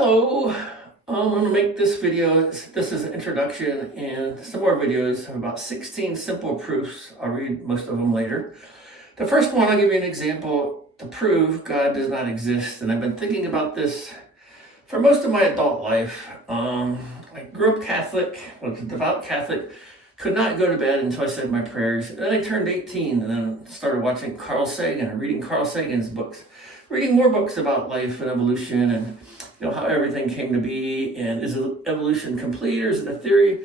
Hello, I'm going to make this video. This is an introduction and some more videos of about 16 simple proofs. I'll read most of them later. The first one, I'll give you an example to prove God does not exist. And I've been thinking about this for most of my adult life. I grew up Catholic, was a devout Catholic, could not go to bed until I said my prayers. And then I turned 18 and then started watching Carl Sagan and reading Carl Sagan's books, reading more books about life and evolution and how everything came to be, and is evolution complete or is it a theory?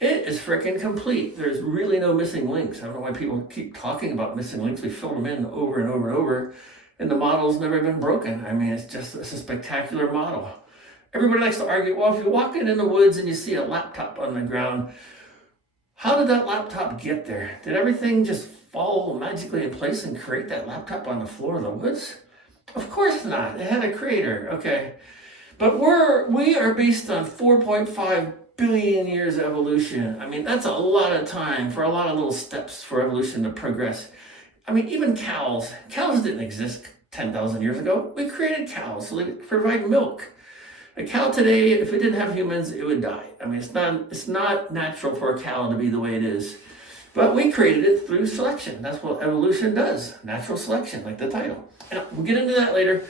It is freaking complete. There's really no missing links. I don't know why people keep talking about missing links. We fill them in over and over and over, and the model's never been broken. I mean, it's a spectacular model. Everybody likes to argue, well, if you're walking in the woods and you see a laptop on the ground, how did that laptop get there? Did everything just fall magically in place and create that laptop on the floor of the woods? Of course not. It had a creator, okay. But we are based on 4.5 billion years of evolution. I mean, that's a lot of time for a lot of little steps for evolution to progress. I mean, even cows didn't exist 10,000 years ago. We created cows so they provide milk. A cow today, if it didn't have humans, it would die. I mean, it's not natural for a cow to be the way it is. But we created it through selection. That's what evolution does, natural selection, like the title. And we'll get into that later.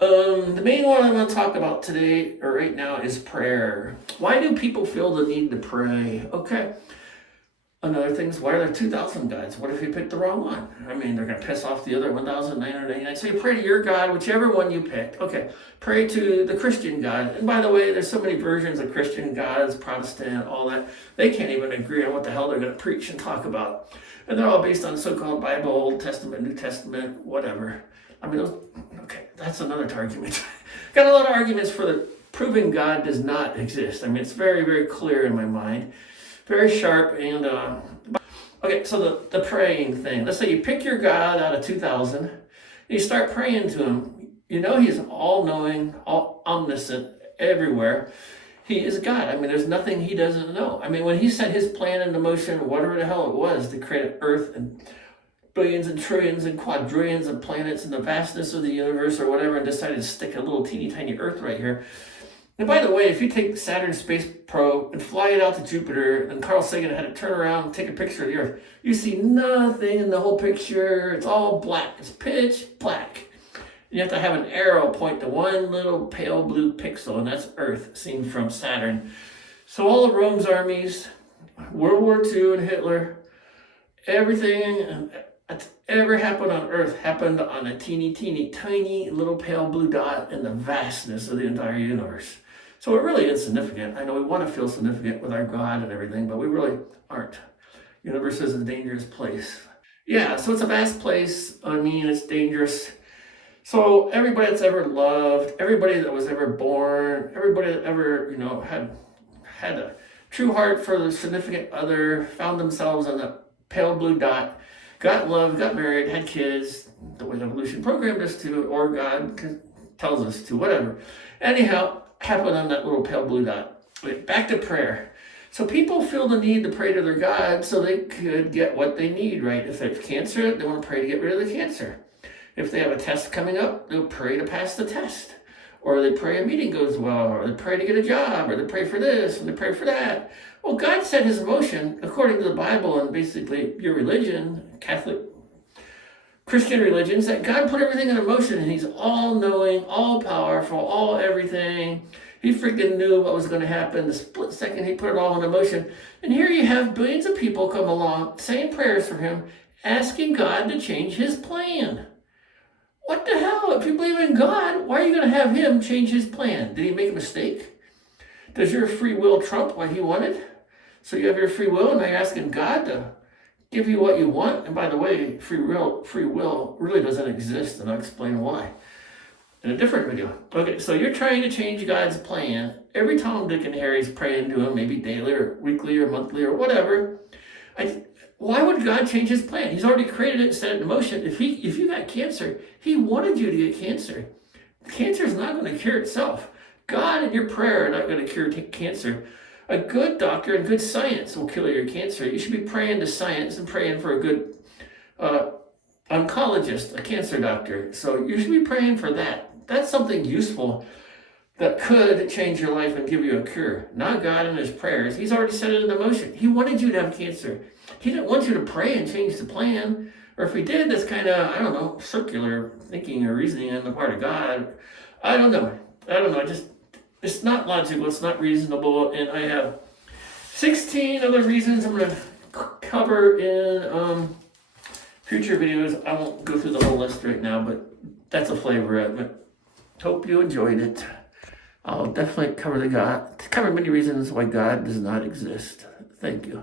The main one I want to talk about today, or right now, is prayer. Why do people feel the need to pray? Okay. Another thing is, why are there 2,000 gods? What if you pick the wrong one? I mean, they're going to piss off the other 1,999. So you pray to your God, whichever one you picked. Okay, pray to the Christian God. And by the way, there's so many versions of Christian gods, Protestant, all that. They can't even agree on what the hell they're going to preach and talk about. And they're all based on so-called Bible, Old Testament, New Testament, whatever. I mean, okay, that's another argument. Got a lot of arguments for the proving God does not exist. I mean, it's very, very clear in my mind. Very sharp. And okay, so the praying thing. Let's say you pick your God out of 2,000 and you start praying to him. You know he's all-knowing, all omniscient, everywhere. He is God. I mean, there's nothing he doesn't know. I mean, when he set his plan into motion, whatever the hell it was, to create an Earth and billions and trillions and quadrillions of planets and the vastness of the universe or whatever, and decided to stick a little teeny tiny Earth right here. And by the way, if you take Saturn Space Probe and fly it out to Jupiter, and Carl Sagan had to turn around and take a picture of the Earth, you see nothing in the whole picture. It's all black. It's pitch black. You have to have an arrow point to one little pale blue pixel, and that's Earth seen from Saturn. So all of Rome's armies, World War II and Hitler, everything that's ever happened on Earth happened on a teeny tiny little pale blue dot in the vastness of the entire universe. So we're really insignificant. I know we want to feel significant with our God and everything, but we really aren't. Universe is a dangerous place. Yeah, so it's a vast place. I mean, it's dangerous. So everybody that's ever loved, everybody that was ever born, everybody that ever, had a true heart for the significant other, found themselves on the pale blue dot, got loved, got married, had kids, the way evolution programmed us to, or God tells us to, whatever. Anyhow, happened on that little pale blue dot. Back to prayer. So people feel the need to pray to their God so they could get what they need, right? If they have cancer, they want to pray to get rid of the cancer. If they have a test coming up, they'll pray to pass the test. Or they pray a meeting goes well, or they pray to get a job, or they pray for this, and they pray for that. Well, God set his motion, according to the Bible and basically your religion, Catholic, Christian religions, that God put everything in motion, and he's all-knowing, all-powerful, all-everything. He freaking knew what was going to happen the split second he put it all into motion. And here you have billions of people come along, saying prayers for him, asking God to change his plan. What the hell? If you believe in God, why are you going to have him change his plan? Did he make a mistake? Does your free will trump what he wanted? So you have your free will, and now you're asking God to give you what you want. And by the way, free will really doesn't exist, and I'll explain why in a different video. Okay, so you're trying to change God's plan. Every Tom, Dick, and Harry's praying to him, maybe daily or weekly or monthly or whatever. Why would God change his plan? He's already created it, set it in motion. If you got cancer, he wanted you to get cancer. Cancer is not going to cure itself. God and your prayer are not going to cure cancer. A good doctor and good science will kill your cancer. You should be praying to science and praying for a good oncologist, a cancer doctor. So you should be praying for that. That's something useful. that could change your life and give you a cure. Not God and his prayers. He's already set it into motion. He wanted you to have cancer. He didn't want you to pray and change the plan. Or if he did, that's kind of, I don't know, circular thinking or reasoning on the part of God. I don't know. It's not logical. It's not reasonable. And I have 16 other reasons I'm going to cover in future videos. I won't go through the whole list right now, but that's a flavor of it. Hope you enjoyed it. I'll definitely cover many reasons why God does not exist. Thank you.